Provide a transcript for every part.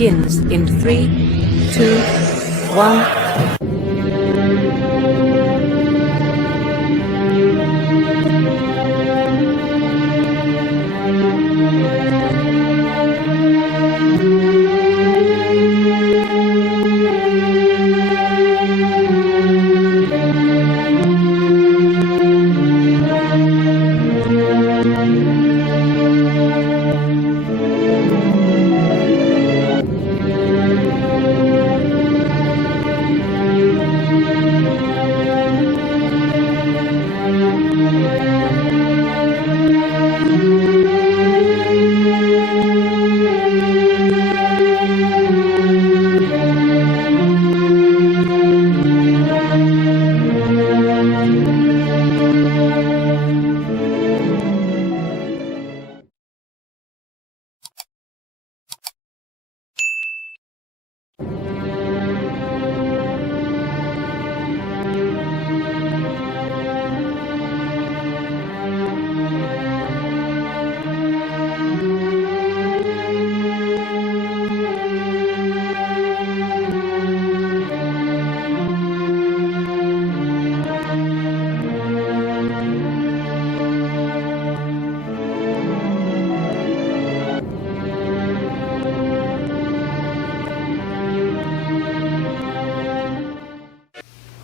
begins in 3, 2, 1.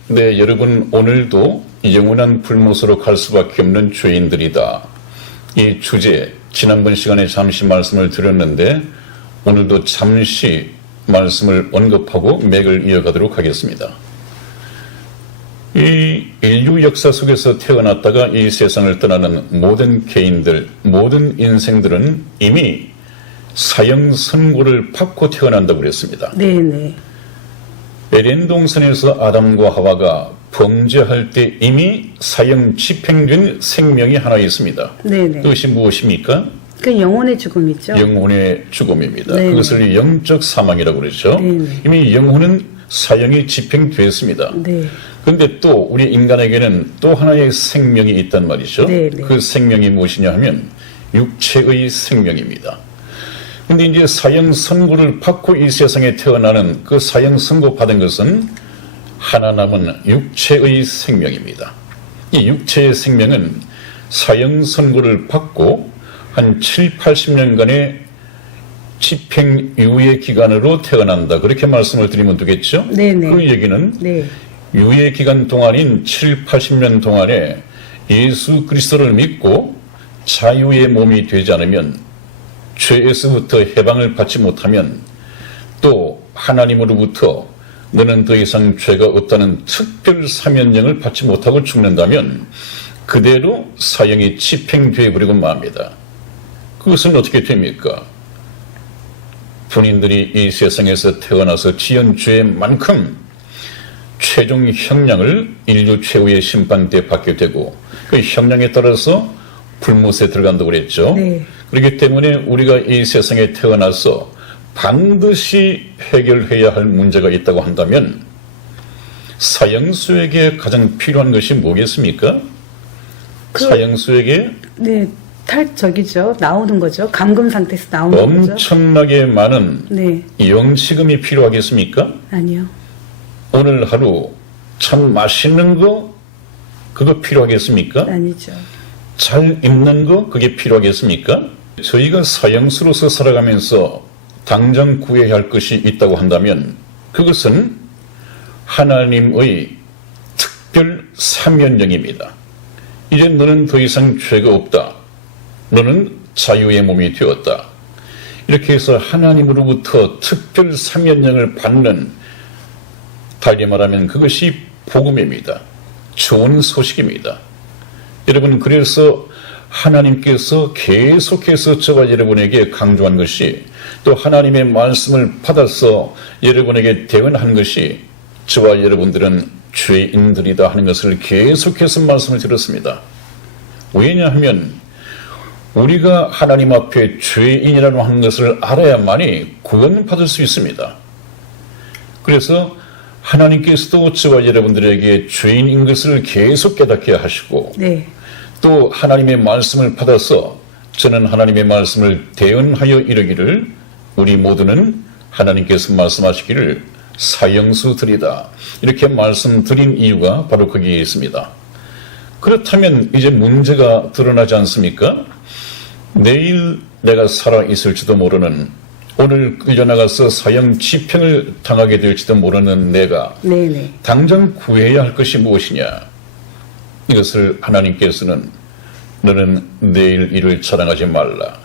네, 여러분, 오늘도 영원한 불못으로 갈 수밖에 없는 죄인들이다. 이 주제, 지난번 시간에 잠시 말씀을 드렸는데 오늘도 잠시 말씀을 언급하고 맥을 이어가도록 하겠습니다. 이 인류 역사 속에서 태어났다가 이 세상을 떠나는 모든 개인들, 모든 인생들은 이미 사형 선고를 받고 태어난다고 그랬습니다. 네네. 에덴 동산에서 아담과 하와가 범죄할 때 이미 사형 집행된 생명이 하나 있습니다. 네네. 그것이 무엇입니까? 그 영혼의 죽음이죠. 영혼의 죽음입니다. 네네. 그것을 영적 사망이라고 그러죠. 네네. 이미 영혼은 사형이 집행됐습니다. 네. 그런데 또 우리 인간에게는 또 하나의 생명이 있단 말이죠. 네네. 그 생명이 무엇이냐 하면 육체의 생명입니다. 근데 이제 사형 선고를 받고 이 세상에 태어나는 그 사형 선고 받은 것은 하나 남은 육체의 생명입니다. 이 육체의 생명은 사형 선고를 받고 한 7, 80년간의 집행 유예 기간으로 태어난다. 그렇게 말씀을 드리면 되겠죠? 네네. 그 얘기는 네. 유예 기간 동안인 7, 80년 동안에 예수 그리스도를 믿고 자유의 몸이 되지 않으면 죄에서부터 해방을 받지 못하면 또 하나님으로부터 너는 더 이상 죄가 없다는 특별 사면령을 받지 못하고 죽는다면 그대로 사형이 집행되어 버리고 맙니다. 그것은 어떻게 됩니까? 본인들이 이 세상에서 태어나서 지은 죄만큼 최종 형량을 인류 최후의 심판 때 받게 되고 그 형량에 따라서 불못에 들어간다고 그랬죠. 네. 그렇기 때문에 우리가 이 세상에 태어나서 반드시 해결해야 할 문제가 있다고 한다면 사형수에게 가장 필요한 것이 뭐겠습니까? 사형수에게 네. 탈적이죠. 나오는 거죠. 감금 상태에서 나오는 거죠. 엄청나게 많은 네. 영치금이 필요하겠습니까? 아니요. 오늘 하루 참 맛있는 거 그거 필요하겠습니까? 아니죠. 잘 입는 거 그게 필요하겠습니까? 저희가 사형수로서 살아가면서 당장 구해야 할 것이 있다고 한다면 그것은 하나님의 특별 사면령입니다. 이제 너는 더 이상 죄가 없다. 너는 자유의 몸이 되었다. 이렇게 해서 하나님으로부터 특별 사면령을 받는, 달리 말하면 그것이 복음입니다. 좋은 소식입니다. 여러분, 그래서 하나님께서 계속해서 저와 여러분에게 강조한 것이, 또 하나님의 말씀을 받아서 여러분에게 대언한 것이, 저와 여러분들은 죄인들이다 하는 것을 계속해서 말씀을 드렸습니다. 왜냐하면 우리가 하나님 앞에 죄인이라고 하는 것을 알아야만이 구원받을 수 있습니다. 그래서 하나님께서도 저와 여러분들에게 죄인인 것을 계속 깨닫게 하시고, 네. 또 하나님의 말씀을 받아서 저는 하나님의 말씀을 대언하여 이르기를 우리 모두는 하나님께서 말씀하시기를 사형수들이다 이렇게 말씀드린 이유가 바로 거기에 있습니다. 그렇다면 이제 문제가 드러나지 않습니까? 내일 내가 살아있을지도 모르는, 오늘 끌려나가서 사형 집행을 당하게 될지도 모르는 내가 네네. 당장 구해야 할 것이 무엇이냐? 이것을 하나님께서는 너는 내일 일을 자랑하지 말라.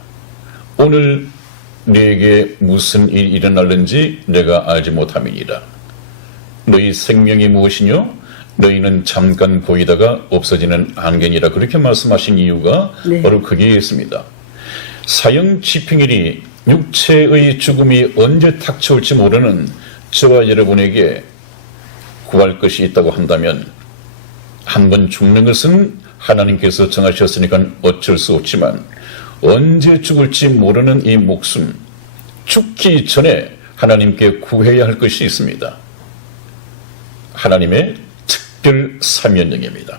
오늘 네게 무슨 일이 일어날는지 내가 알지 못함이니라. 너희 생명이 무엇이뇨? 너희는 잠깐 보이다가 없어지는 안개니라. 그렇게 말씀하신 이유가 네. 바로 거기에 있습니다. 사형 집행일이 육체의 죽음이 언제 닥쳐올지 모르는 저와 여러분에게 구할 것이 있다고 한다면, 한번 죽는 것은 하나님께서 정하셨으니까 어쩔 수 없지만 언제 죽을지 모르는 이 목숨, 죽기 전에 하나님께 구해야 할 것이 있습니다. 하나님의 특별 사면령입니다.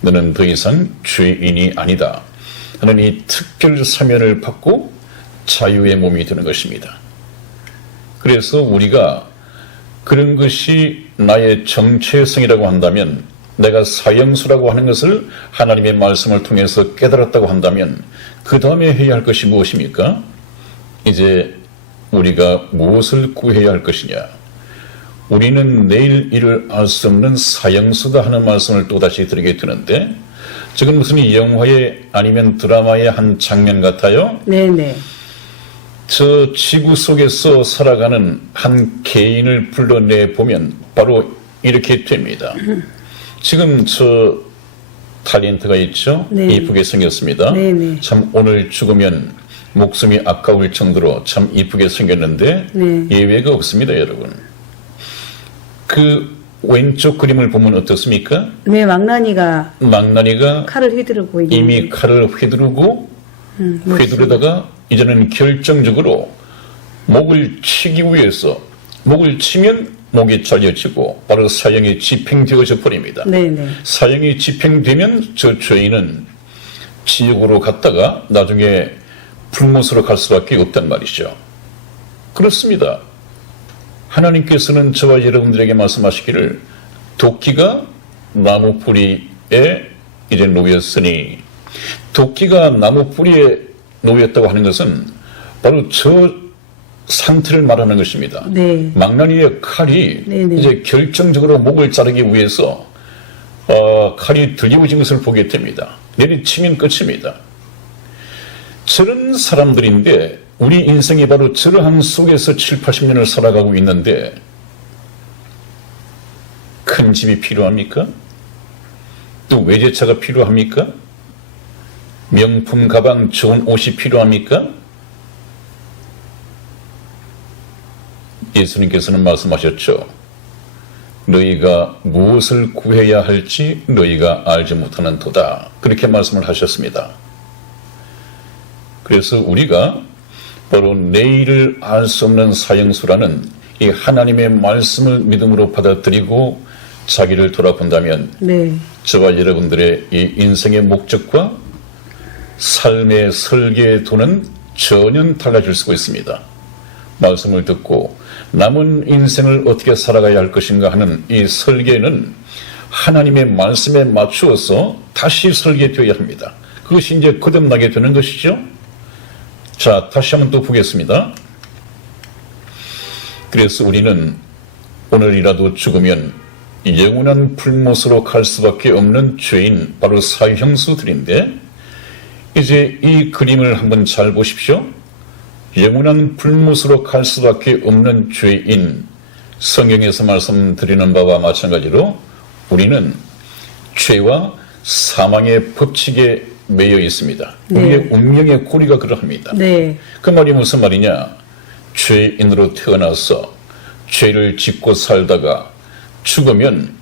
너는 더 이상 죄인이 아니다 하는 이 특별 사면을 받고 자유의 몸이 되는 것입니다. 그래서 우리가 그런 것이 나의 정체성이라고 한다면, 내가 사형수라고 하는 것을 하나님의 말씀을 통해서 깨달았다고 한다면 그 다음에 해야 할 것이 무엇입니까? 이제 우리가 무엇을 구해야 할 것이냐? 우리는 내일 일을 알 수 없는 사형수다 하는 말씀을 또다시 드리게 되는데, 지금 무슨 영화의 아니면 드라마의 한 장면 같아요? 네네. 저 지구 속에서 살아가는 한 개인을 불러내 보면 바로 이렇게 됩니다. 지금 저 탤런트가 있죠? 네. 이쁘게 생겼습니다. 네네. 참 오늘 죽으면 목숨이 아까울 정도로 참 이쁘게 생겼는데 네. 예외가 없습니다, 여러분. 그 왼쪽 그림을 보면 어떻습니까? 네, 망나니가 망나니가 칼을 휘두르고 있는. 이미 칼을 휘두르고 휘두르다가 이제는 결정적으로 목을 치기 위해서, 목을 치면 목이 잘려지고 바로 사형이 집행되어져 버립니다. 네네. 사형이 집행되면 저 죄인은 지옥으로 갔다가 나중에 불못으로 갈 수밖에 없단 말이죠. 그렇습니다. 하나님께서는 저와 여러분들에게 말씀하시기를 도끼가 나무 뿌리에 이제 놓였으니, 도끼가 나무 뿌리에 놓였다고 하는 것은 바로 저 상태를 말하는 것입니다. 네. 망나니의 칼이 네네. 이제 결정적으로 목을 자르기 위해서 칼이 들이워진 것을 보게 됩니다. 내리치면 끝입니다. 저런 사람들인데 우리 인생이 바로 저러한 속에서 7, 80년을 살아가고 있는데, 큰 집이 필요합니까? 또 외제차가 필요합니까? 명품 가방, 좋은 옷이 필요합니까? 예수님께서는 말씀하셨죠. 너희가 무엇을 구해야 할지 너희가 알지 못하는 도다. 그렇게 말씀을 하셨습니다. 그래서 우리가 바로 내일을 알 수 없는 사형수라는 이 하나님의 말씀을 믿음으로 받아들이고 자기를 돌아본다면, 네. 저와 여러분들의 이 인생의 목적과 삶의 설계의 도는 전혀 달라질 수가 있습니다. 말씀을 듣고 남은 인생을 어떻게 살아가야 할 것인가 하는 이 설계는 하나님의 말씀에 맞추어서 다시 설계되어야 합니다. 그것이 이제 거듭나게 되는 것이죠. 자, 다시 한번 또 보겠습니다. 그래서 우리는 오늘이라도 죽으면 영원한 불못으로 갈 수밖에 없는 죄인, 바로 사형수들인데, 이제 이 그림을 한번 잘 보십시오. 영원한 불못으로 갈 수밖에 없는 죄인, 성경에서 말씀드리는 바와 마찬가지로 우리는 죄와 사망의 법칙에 매여 있습니다. 네. 우리의 운명의 고리가 그러합니다. 네. 그 말이 무슨 말이냐? 죄인으로 태어나서 죄를 짓고 살다가 죽으면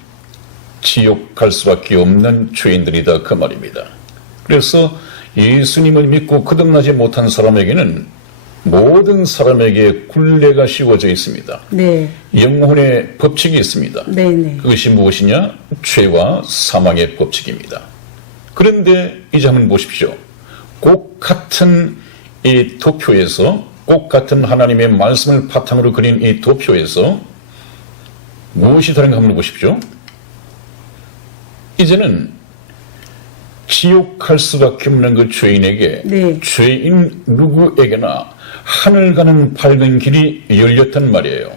지옥 갈 수밖에 없는 죄인들이다, 그 말입니다. 그래서 예수님을 믿고 거듭나지 못한 사람에게는 모든 사람에게 굴레가 씌워져 있습니다. 네. 영혼의 법칙이 있습니다. 네네. 그것이 무엇이냐? 죄와 사망의 법칙입니다. 그런데 이제 한번 보십시오. 꼭 같은 이 도쿄에서 꽃 같은 하나님의 말씀을 바탕으로 그린 이 도표에서 무엇이 다른가 한번 보십시오. 이제는 지옥 갈 수밖에 없는 그 죄인에게 네. 죄인 누구에게나 하늘 가는 밝은 길이 열렸단 말이에요.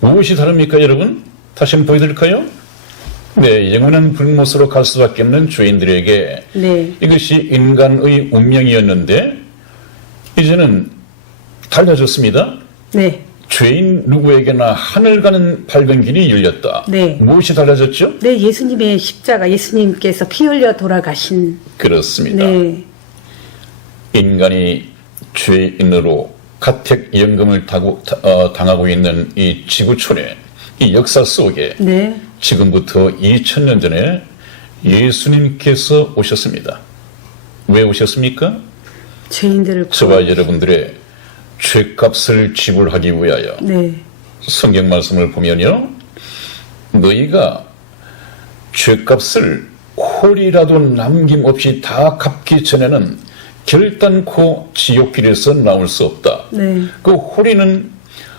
무엇이 다릅니까, 여러분? 다시 한번 보여드릴까요? 네, 영원한 불못으로 갈 수밖에 없는 죄인들에게 네. 이것이 인간의 운명이었는데 이제는 달라졌습니다. 네. 죄인 누구에게나 하늘 가는 밝은 길이 열렸다. 네. 무엇이 달라졌죠? 네, 예수님의 십자가, 예수님께서 피 흘려 돌아가신. 그렇습니다. 네. 인간이 죄인으로 가택연금을 당하고 있는 이 지구촌의 이 역사 속에 네. 지금부터 2000년 전에 예수님께서 오셨습니다. 왜 오셨습니까? 죄인들을 저와 여러분들의 죄값을 지불하기 위하여. 네. 성경 말씀을 보면요, 너희가 죄값을 홀이라도 남김없이 다 갚기 전에는 결단코 지옥길에서 나올 수 없다. 네. 그 홀이는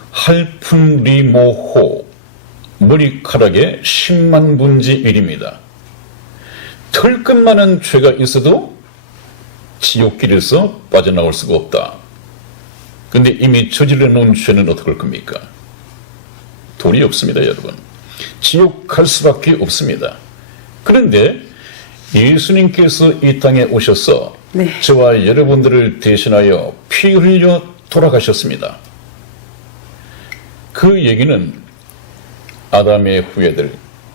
할푼리모호, 머리카락의 10만 분지 1입니다. 털끝만한 죄가 있어도 지옥길에서 빠져나올 수가 없다. 근데 이미 저질러 놓은 죄는 어떻게 할 겁니까? 돈이 없습니다, 여러분. 지옥 갈 수밖에 없습니다. 그런데 예수님께서 이 땅에 오셔서 네. 저와 여러분들을 대신하여 피 흘려 돌아가셨습니다. 그 얘기는 아담의 후예들,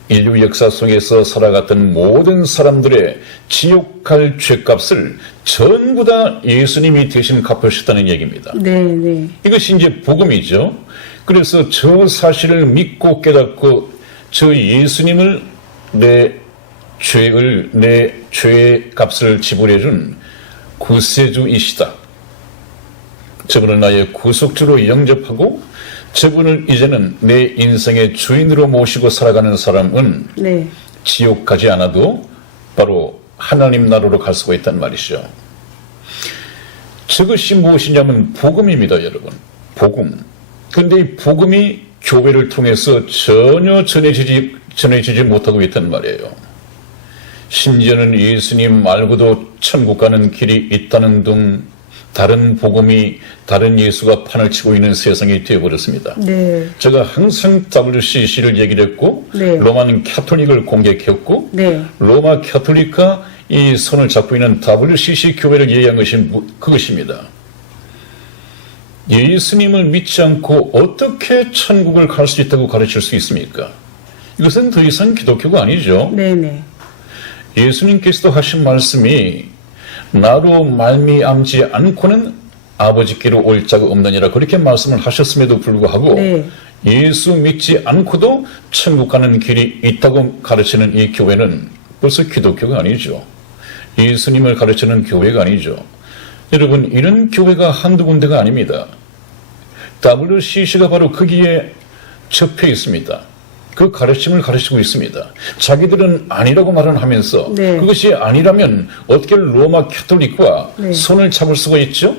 인류 역사 속에서 살아갔던 모든 사람들의 지옥 갈 죄값을 전부 다 예수님이 대신 갚으셨다는 얘기입니다. 네. 네. 이것이 이제 복음이죠. 그래서 저 사실을 믿고 깨닫고 저 예수님을 내 죄의 값을 지불해준 구세주이시다. 저분을 나의 구속주로 영접하고 저분을 이제는 내 인생의 주인으로 모시고 살아가는 사람은 네. 지옥 가지 않아도 바로 하나님 나라로 갈 수가 있단 말이죠. 저것이 무엇이냐면 복음입니다, 여러분. 복음. 그런데 이 복음이 교회를 통해서 전혀 전해지지 못하고 있단 말이에요. 심지어는 예수님 말고도 천국 가는 길이 있다는 등 다른 복음이, 다른 예수가 판을 치고 있는 세상이 되어버렸습니다. 네. 제가 항상 WCC를 얘기를 했고, 네. 로마는 캐톨릭을 공격했고, 네. 로마 캐톨릭과 이 손을 잡고 있는 WCC 교회를 얘기한 것이 그것입니다. 예수님을 믿지 않고 어떻게 천국을 갈 수 있다고 가르칠 수 있습니까? 이것은 더 이상 기독교가 아니죠. 네네. 예수님께서도 하신 말씀이 나로 말미암지 않고는 아버지께로 올 자가 없느니라 그렇게 말씀을 하셨음에도 불구하고 네. 예수 믿지 않고도 천국 가는 길이 있다고 가르치는 이 교회는 벌써 기독교가 아니죠. 예수님을 가르치는 교회가 아니죠. 여러분, 이런 교회가 한두 군데가 아닙니다. WCC가 바로 거기에 접해 있습니다. 그 가르침을 가르치고 있습니다. 자기들은 아니라고 말을 하면서 네. 그것이 아니라면 어떻게 로마 캐톨릭과 네. 손을 잡을 수가 있죠?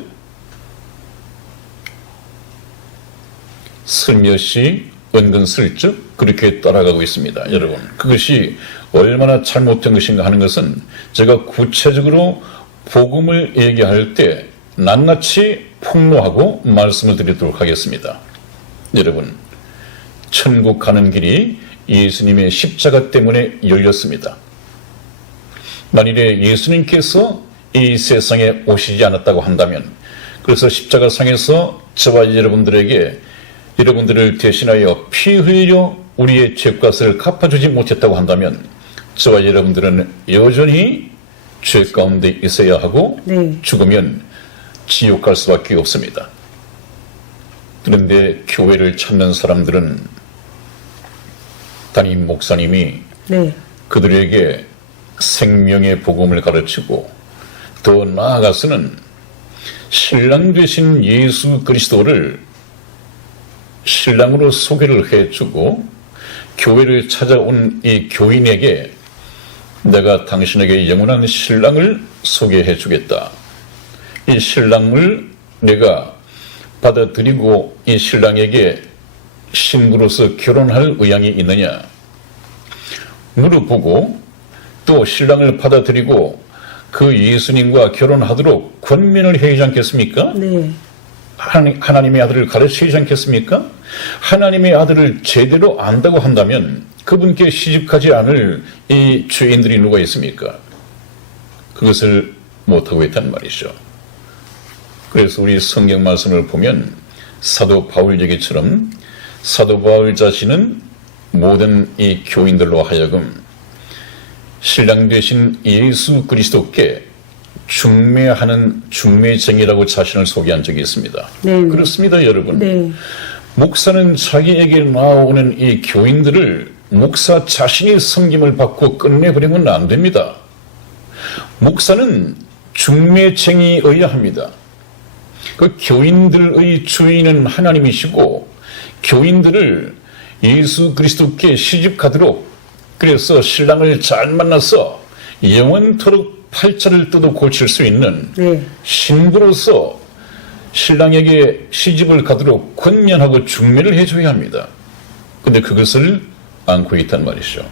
슬며시 은근슬쩍 그렇게 따라가고 있습니다. 여러분, 그것이 얼마나 잘못된 것인가 하는 것은 제가 구체적으로 복음을 얘기할 때 낱낱이 폭로하고 말씀을 드리도록 하겠습니다. 여러분, 천국 가는 길이 예수님의 십자가 때문에 열렸습니다. 만일에 예수님께서 이 세상에 오시지 않았다고 한다면, 그래서 십자가 상에서 저와 여러분들에게 여러분들을 대신하여 피 흘려 우리의 죄값을 갚아주지 못했다고 한다면 저와 여러분들은 여전히 죄 가운데 있어야 하고 네. 죽으면 지옥 갈 수밖에 없습니다. 그런데 교회를 찾는 사람들은 담임 목사님이 네. 그들에게 생명의 복음을 가르치고 더 나아가서는 신랑 되신 예수 그리스도를 신랑으로 소개를 해주고 교회를 찾아온 이 교인에게 내가 당신에게 영원한 신랑을 소개해 주겠다. 이 신랑을 내가 받아들이고 이 신랑에게 신부로서 결혼할 의향이 있느냐 물어보고 또 신랑을 받아들이고 그 예수님과 결혼하도록 권면을 해야 하지 않겠습니까? 네. 하나님의 아들을 가르치지 않겠습니까? 하나님의 아들을 제대로 안다고 한다면 그분께 시집가지 않을 이 죄인들이 누가 있습니까? 그것을 못하고 있단 말이죠. 그래서 우리 성경 말씀을 보면 사도 바울 얘기처럼 사도 바울 자신은 모든 이 교인들로 하여금 신랑 되신 예수 그리스도께 중매하는 중매쟁이라고 자신을 소개한 적이 있습니다. 네. 그렇습니다, 여러분. 네. 목사는 자기에게 나오는 이 교인들을 목사 자신이 섬김을 받고 끝내버리면 안 됩니다. 목사는 중매쟁이여야 합니다. 그 교인들의 주인은 하나님이시고 교인들을 예수 그리스도께 시집가도록 그래서 신랑을 잘 만나서 영원토록 팔자를 뜯어 고칠 수 있는 네. 신부로서 신랑에게 시집을 가도록 권면하고 중매를 해줘야 합니다. 근데 그것을 안고 있단 말이죠.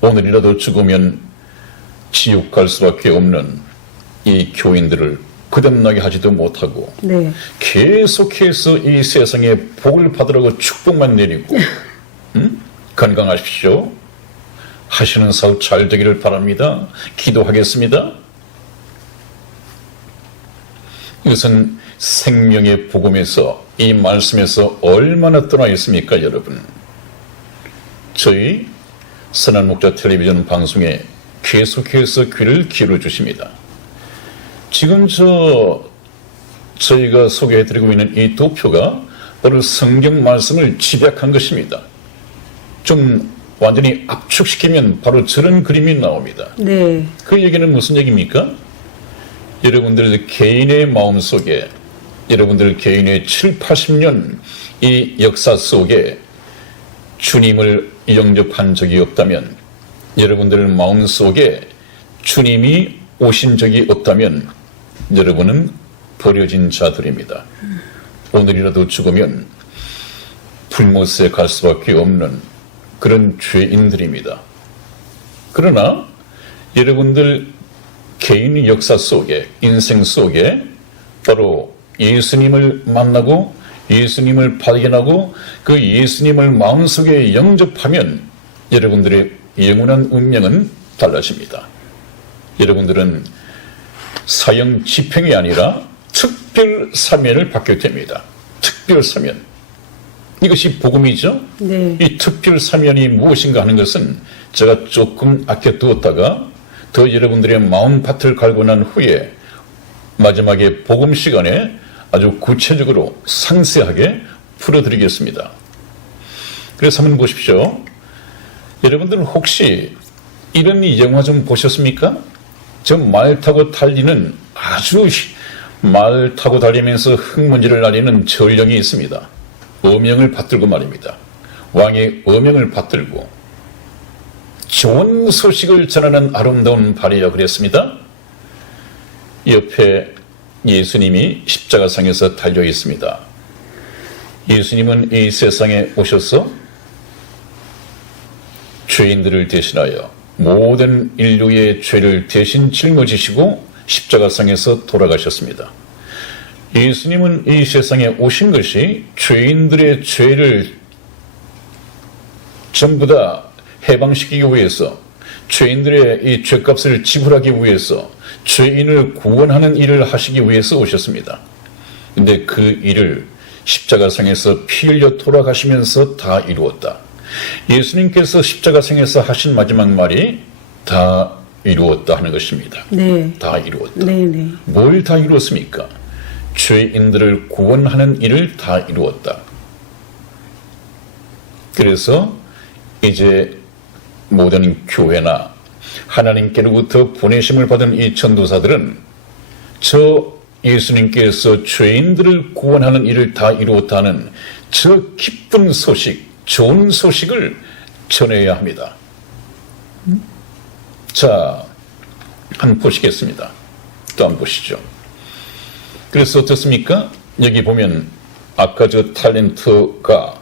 오늘이라도 죽으면 지옥 갈 수밖에 없는 이 교인들을 거듭나게 하지도 못하고 네. 계속해서 이 세상에 복을 받으라고 축복만 내리고 건강하십시오. 하시는 사업 잘 되기를 바랍니다. 기도하겠습니다. 이것은 생명의 복음에서 이 말씀에서 얼마나 떠나 있습니까, 여러분? 저희 선한 목자 텔레비전 방송에 계속해서 귀를 기울여 주십니다. 지금 저희가 소개해드리고 있는 이 도표가 바로 성경 말씀을 집약한 것입니다. 좀 완전히 압축시키면 바로 저런 그림이 나옵니다. 네. 그 얘기는 무슨 얘기입니까? 여러분들 개인의 마음 속에 여러분들 개인의 7, 80년 이 역사 속에 주님을 영접한 적이 없다면 여러분들 마음 속에 주님이 오신 적이 없다면 여러분은 버려진 자들입니다. 오늘이라도 죽으면 불못에 갈 수밖에 없는 그런 죄인들입니다. 그러나 여러분들 개인의 역사 속에 인생 속에 바로 예수님을 만나고 예수님을 발견하고 그 예수님을 마음속에 영접하면 여러분들의 영원한 운명은 달라집니다. 여러분들은 사형 집행이 아니라 특별 사면을 받게 됩니다. 특별 사면. 이것이 복음이죠. 네. 이 특별 사면이 무엇인가 하는 것은 제가 조금 아껴두었다가 더 여러분들의 마음밭을 갈고 난 후에 마지막에 복음 시간에 아주 구체적으로 상세하게 풀어드리겠습니다. 그래서 한번 보십시오. 여러분들은 혹시 이런 영화 좀 보셨습니까? 저 말 타고 달리는 아주 말 타고 달리면서 흙먼지를 날리는 전령이 있습니다. 어명을 받들고 말입니다. 왕의 어명을 받들고 좋은 소식을 전하는 아름다운 발이여 그랬습니다. 옆에 예수님이 십자가상에서 달려 있습니다. 예수님은 이 세상에 오셔서 죄인들을 대신하여 모든 인류의 죄를 대신 짊어지시고 십자가상에서 돌아가셨습니다. 예수님은 이 세상에 오신 것이 죄인들의 죄를 전부 다 해방시키기 위해서 죄인들의 이 죄값을 지불하기 위해서 죄인을 구원하는 일을 하시기 위해서 오셨습니다. 근데 그 일을 십자가상에서 피 흘려 돌아가시면서 다 이루었다. 예수님께서 십자가상에서 하신 마지막 말이 다 이루었다 하는 것입니다. 네. 다 이루었다. 네, 네. 뭘 다 이루었습니까? 죄인들을 구원하는 일을 다 이루었다. 그래서 이제 모든 교회나 하나님께로부터 보내심을 받은 이 전도사들은 저 예수님께서 죄인들을 구원하는 일을 다 이루었다는 저 기쁜 소식, 좋은 소식을 전해야 합니다. 자, 한번 보시겠습니다. 또 한번 보시죠. 그래서 어떻습니까? 여기 보면 아까 저 탤런트가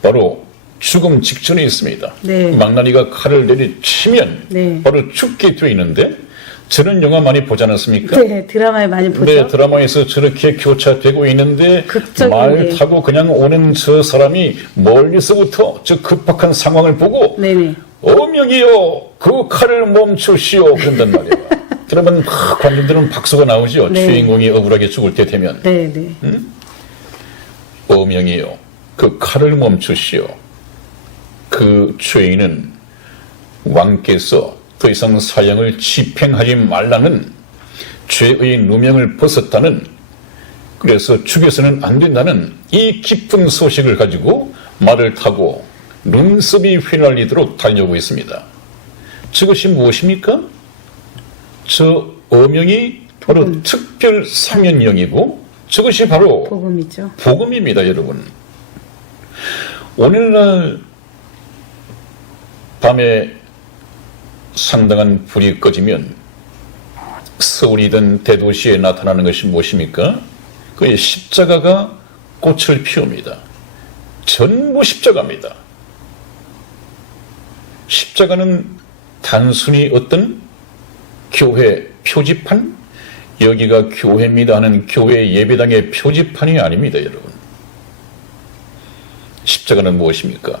바로 죽음 직전에 있습니다. 네. 망나니가 칼을 내리치면 네. 바로 죽게 되어 있는데 저런 영화 많이 보지 않았습니까? 네, 드라마에 많이 보죠. 네, 드라마에서 저렇게 교차되고 있는데 극적인 말 게. 타고 그냥 오는 저 사람이 멀리서부터 저 급박한 상황을 보고 네네. 어명이요 그 칼을 멈추시오 그런단 말이에요. 그러면 관중들은 박수가 나오죠. 네. 주인공이 억울하게 죽을 때 되면 네네. 어명이요 그 칼을 멈추시오. 그 죄인은 왕께서 더 이상 사형을 집행하지 말라는 죄의 누명을 벗었다는, 그래서 죽여서는 안 된다는 이 기쁜 소식을 가지고 말을 타고 눈썹이 휘날리도록 달려오고 있습니다. 저것이 무엇입니까? 저 어명이 바로 복음. 특별 사면령이고 저것이 바로 복음이죠. 복음입니다, 여러분. 오늘날 밤에 상당한 불이 꺼지면 서울이든 대도시에 나타나는 것이 무엇입니까? 그의 십자가가 꽃을 피웁니다. 전부 십자가입니다. 십자가는 단순히 어떤 교회 표지판, 여기가 교회입니다 하는 교회 예배당의 표지판이 아닙니다, 여러분. 십자가는 무엇입니까?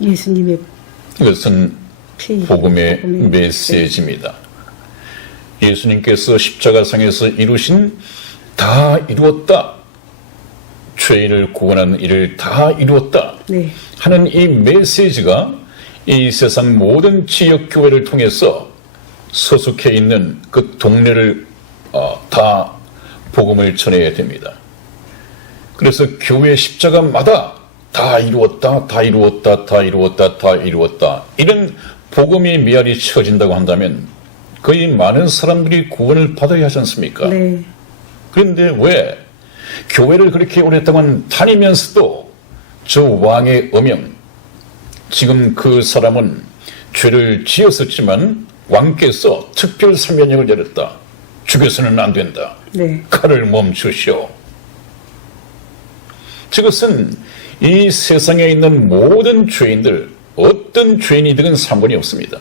예수님의 이것은 피. 복음의 메시지입니다. 예수님께서 십자가상에서 이루신 다 이루었다, 죄인을 구원하는 일을 다 이루었다 네. 하는 이 메시지가 이 세상 모든 지역 교회를 통해서 소속해 있는 그 동네를 다 복음을 전해야 됩니다. 그래서 교회 십자가마다 다 이루었다, 다 이루었다, 다 이루었다, 다 이루었다, 이런 복음이 메아리 쳐진다고 한다면 거의 많은 사람들이 구원을 받아야 하지 않습니까? 네. 그런데 왜 교회를 그렇게 오랫동안 다니면서도 저 왕의 어명, 지금 그 사람은 죄를 지었었지만 왕께서 특별 사면령을 내렸다, 죽여서는 안 된다, 네. 칼을 멈추시오. 저것은 이 세상에 있는 모든 죄인들, 어떤 죄인이든 상관이 없습니다.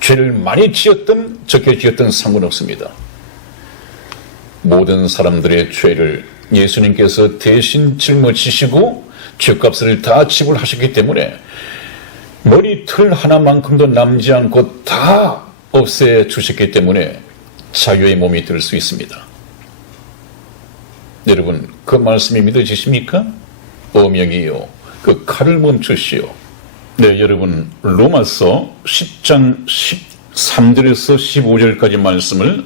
죄를 많이 지었든 적게 지었든 상관없습니다. 모든 사람들의 죄를 예수님께서 대신 짊어지시고 죄값을 다 지불하셨기 때문에 머리털 하나만큼도 남지 않고 다 없애 주셨기 때문에 자유의 몸이 될 수 있습니다. 여러분, 그 말씀이 믿어지십니까? 어명이요 그 칼을 멈추시오. 네, 여러분, 로마서 10장 13절에서 15절까지 말씀을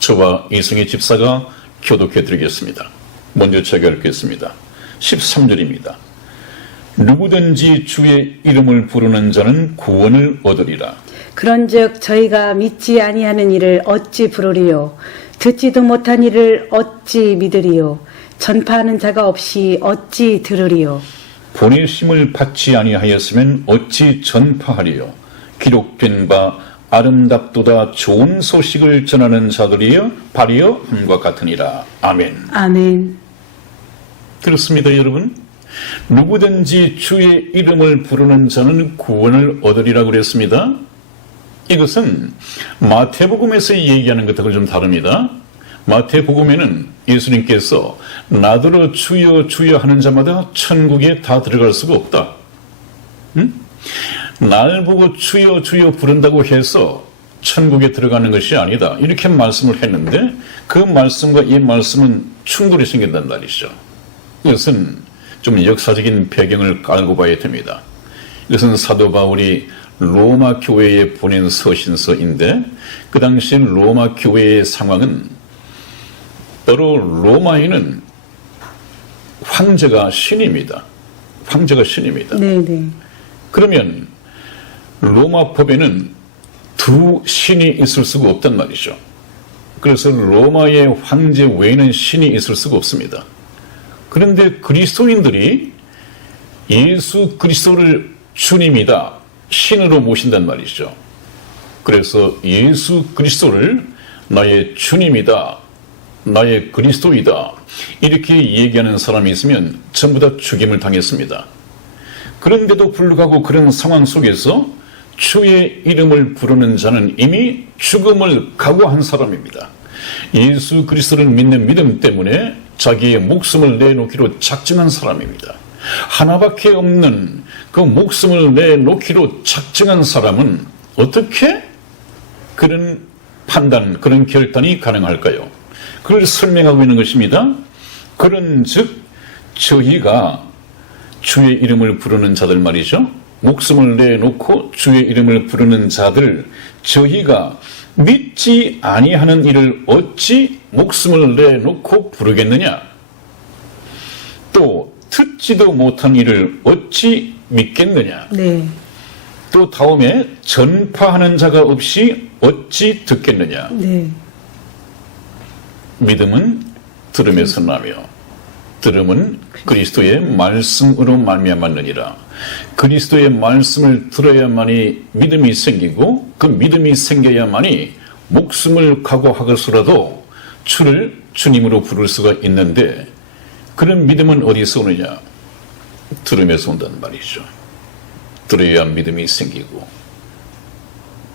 저와 이승희 집사가 교독해 드리겠습니다. 먼저 제가 읽겠습니다. 13절입니다. 누구든지 주의 이름을 부르는 자는 구원을 얻으리라. 그런즉 저희가 믿지 아니하는 이를 어찌 부르리요? 듣지도 못한 이를 어찌 믿으리요? 전파하는 자가 없이 어찌 들으리요? 보내심을 받지 아니하였으면 어찌 전파하리요? 기록된 바 아름답도다 좋은 소식을 전하는 자들이여 발이여 함과 같으니라. 아멘. 아멘. 그렇습니다, 여러분. 누구든지 주의 이름을 부르는 자는 구원을 얻으리라고 그랬습니다. 이것은 마태복음에서 얘기하는 것하고 좀 다릅니다. 마태복음에는 예수님께서 나더러 주여 주여 하는 자마다 천국에 다 들어갈 수가 없다. 날 보고 주여 주여 부른다고 해서 천국에 들어가는 것이 아니다, 이렇게 말씀을 했는데 그 말씀과 이 말씀은 충돌이 생긴단 말이죠. 이것은 좀 역사적인 배경을 깔고 봐야 됩니다. 이것은 사도 바울이 로마 교회에 보낸 서신서인데 그 당시 로마 교회의 상황은 바로 로마에는 황제가 신입니다. 황제가 신입니다. 네네. 그러면 로마 법에는 두 신이 있을 수가 없단 말이죠. 그래서 로마의 황제 외에는 신이 있을 수가 없습니다. 그런데 그리스도인들이 예수 그리스도를 주님이다, 신으로 모신단 말이죠. 그래서 예수 그리스도를 나의 주님이다, 나의 그리스도이다. 이렇게 얘기하는 사람이 있으면 전부 다 죽임을 당했습니다. 그런데도 불구하고 그런 상황 속에서 주의 이름을 부르는 자는 이미 죽음을 각오한 사람입니다. 예수 그리스도를 믿는 믿음 때문에 자기의 목숨을 내놓기로 작정한 사람입니다. 하나밖에 없는 그 목숨을 내놓기로 작정한 사람은 어떻게 그런 판단, 그런 결단이 가능할까요? 그걸 설명하고 있는 것입니다. 그런즉 저희가 주의 이름을 부르는 자들 말이죠. 목숨을 내놓고 주의 이름을 부르는 자들, 저희가 믿지 아니하는 이를 어찌 목숨을 내놓고 부르겠느냐? 또 듣지도 못한 이를 어찌 믿겠느냐? 네. 또 다음에 전파하는 자가 없이 어찌 듣겠느냐? 네. 믿음은 들음에서 나며 들음은 그리스도의 말씀으로 말미암았느니라. 그리스도의 말씀을 들어야만이 믿음이 생기고 그 믿음이 생겨야만이 목숨을 각오하고서라도 주를 주님으로 부를 수가 있는데 그런 믿음은 어디서 오느냐? 들음에서 온다는 말이죠. 들어야 믿음이 생기고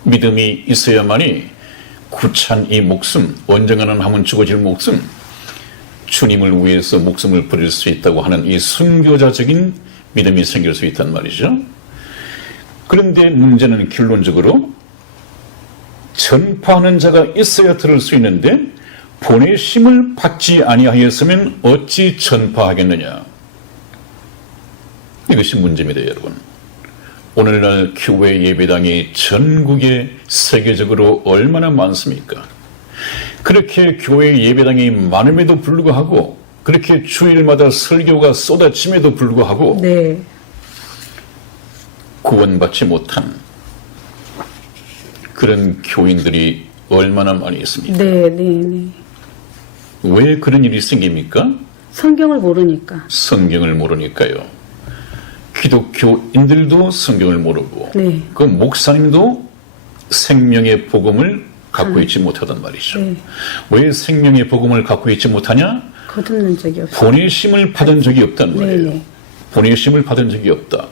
믿음이 있어야만이 구찬 이 목숨, 언젠가는 한번 죽어질 목숨, 주님을 위해서 목숨을 버릴 수 있다고 하는 이 순교자적인 믿음이 생길 수 있단 말이죠. 그런데 문제는 결론적으로 전파하는 자가 있어야 들을 수 있는데 보내심을 받지 아니하였으면 어찌 전파하겠느냐. 이것이 문제입니다, 여러분. 오늘날 교회 예배당이 전국에 세계적으로 얼마나 많습니까? 그렇게 교회 예배당이 많음에도 불구하고 그렇게 주일마다 설교가 쏟아짐에도 불구하고 네. 구원받지 못한 그런 교인들이 얼마나 많이 있습니까? 네, 네, 네. 왜 그런 일이 생깁니까? 성경을 모르니까. 성경을 모르니까요. 기독교인들도 성경을 모르고 네. 그 목사님도 생명의 복음을 갖고 있지 못하단 말이죠. 네. 왜 생명의 복음을 갖고 있지 못하냐? 거듭난 적이 없어요. 보내심을 받은 적이 없다는 거예요. 네네. 보내심을 받은 적이 없다.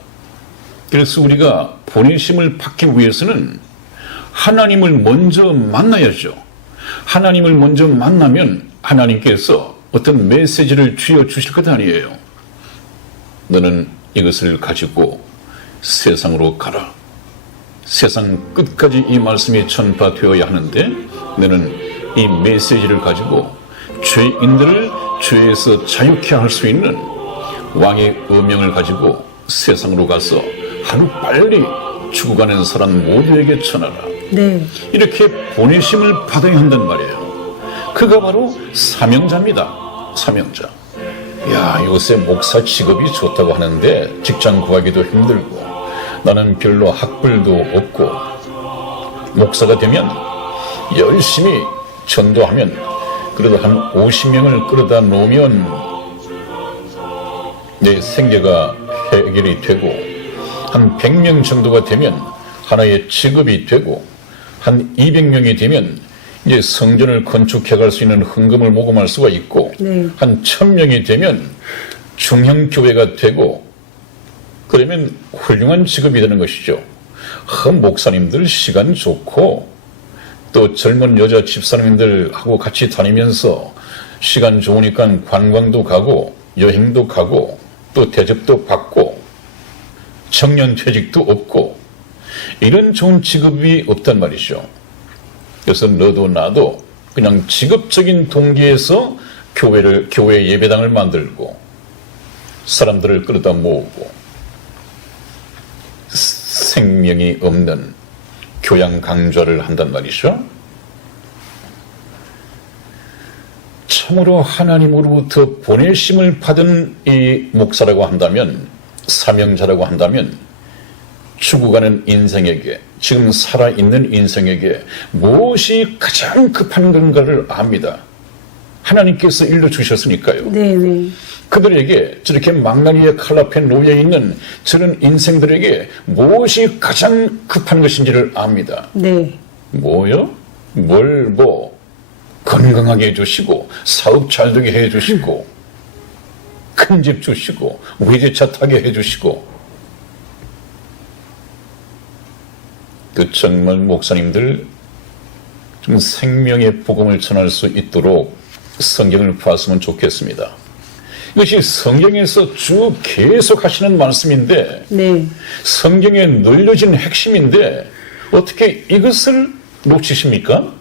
그래서 우리가 보내심을 받기 위해서는 하나님을 먼저 만나야죠. 하나님을 먼저 만나면 하나님께서 어떤 메시지를 쥐어 주실 것 아니에요. 너는 이것을 가지고 세상으로 가라. 세상 끝까지 이 말씀이 전파되어야 하는데 너는 이 메시지를 가지고 죄인들을 죄에서 자유케 할 수 있는 왕의 음명을 가지고 세상으로 가서 하루빨리 죽어가는 사람 모두에게 전하라. 네. 이렇게 보내심을 받아야 한단 말이에요. 그가 바로 사명자입니다. 사명자. 야, 요새 목사 직업이 좋다고 하는데 직장 구하기도 힘들고 나는 별로 학벌도 없고 목사가 되면 열심히 전도하면 그래도 한 50명을 끌어다 놓으면 내 생계가 해결이 되고 한 100명 정도가 되면 하나의 직업이 되고 한 200명이 되면 이제 성전을 건축해 갈 수 있는 헌금을 모금할 수가 있고 네. 한 1000명이 되면 중형교회가 되고 그러면 훌륭한 직업이 되는 것이죠. 목사님들 시간 좋고 또 젊은 여자 집사님들하고 같이 다니면서 시간 좋으니까 관광도 가고 여행도 가고 또 대접도 받고 청년 퇴직도 없고 이런 좋은 직업이 없단 말이죠. 그래서 너도 나도 그냥 직업적인 동기에서 교회 예배당을 만들고 사람들을 끌어다 모으고 생명이 없는 교양 강좌를 한단 말이죠. 참으로 하나님으로부터 보내심을 받은 이 목사라고 한다면, 사명자라고 한다면 죽어가는 인생에게, 지금 살아있는 인생에게 무엇이 가장 급한 건가를 압니다. 하나님께서 일러주셨으니까요. 네네. 그들에게 저렇게 망나니의 칼 앞에 놓여있는 저런 인생들에게 무엇이 가장 급한 것인지를 압니다. 네. 뭐요? 뭘 건강하게 해주시고 사업 잘 되게 해주시고 큰 집 주시고 외제차 타게 해주시고 그 정말 목사님들 좀 생명의 복음을 전할 수 있도록 성경을 봤으면 좋겠습니다. 이것이 성경에서 쭉 계속 하시는 말씀인데 네. 성경에 늘려진 핵심인데 어떻게 이것을 놓치십니까?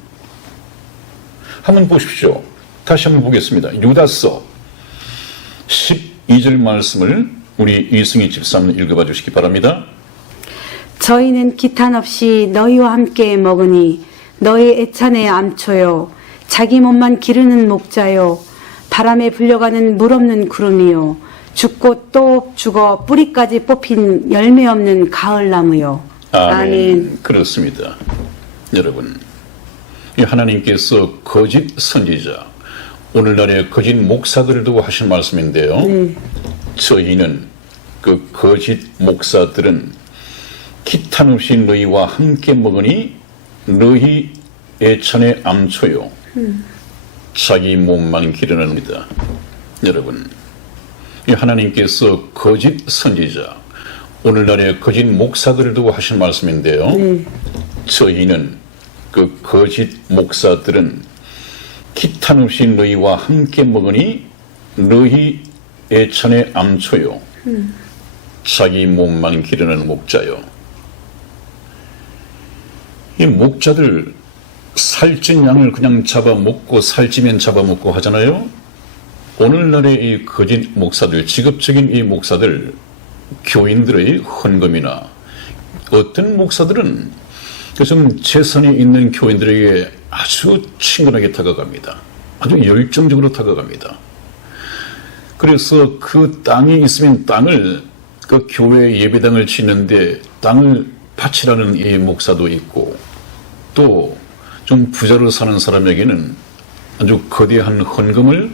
한번 보십시오. 다시 한번 보겠습니다. 유다서 12절 말씀을 우리 이승희 집사님 읽어봐 주시기 바랍니다. 저희는 기탄 없이 너희와 함께 먹으니 너희 애찬의 암초요 자기 몸만 기르는 목자요 바람에 불려가는 물 없는 구름이요 죽고 또 죽어 뿌리까지 뽑힌 열매 없는 가을나무요. 아멘. 그렇습니다. 여러분, 이 하나님께서 거짓 선지자, 오늘날의 거짓 목사들도 하신 말씀인데요. 네. 저희는 그 거짓 목사들은 기탄 없이 너희와 함께 먹으니 너희 애천의 암초요 자기 몸만 기르는입니다. 여러분, 이 하나님께서 거짓 선지자, 오늘날의 거짓 목사들도 하신 말씀인데요. 네. 저희는 그 거짓 목사들은 기탄 없이 너희와 함께 먹으니 너희 애천의 암초요 자기 몸만 기르는 목자요. 이 목자들 살찐 양을 그냥 잡아먹고 살찌면 잡아먹고 하잖아요. 오늘날의 이 거짓 목사들, 직업적인 이 목사들, 교인들의 헌금이나 어떤 목사들은 좀 재산이 있는 교인들에게 아주 친근하게 다가갑니다. 아주 열정적으로 다가갑니다. 그래서 그 땅이 있으면 땅을, 그 교회 예배당을 짓는데 땅을 바치라는 이 목사도 있고, 또 좀 부자로 사는 사람에게는 아주 거대한 헌금을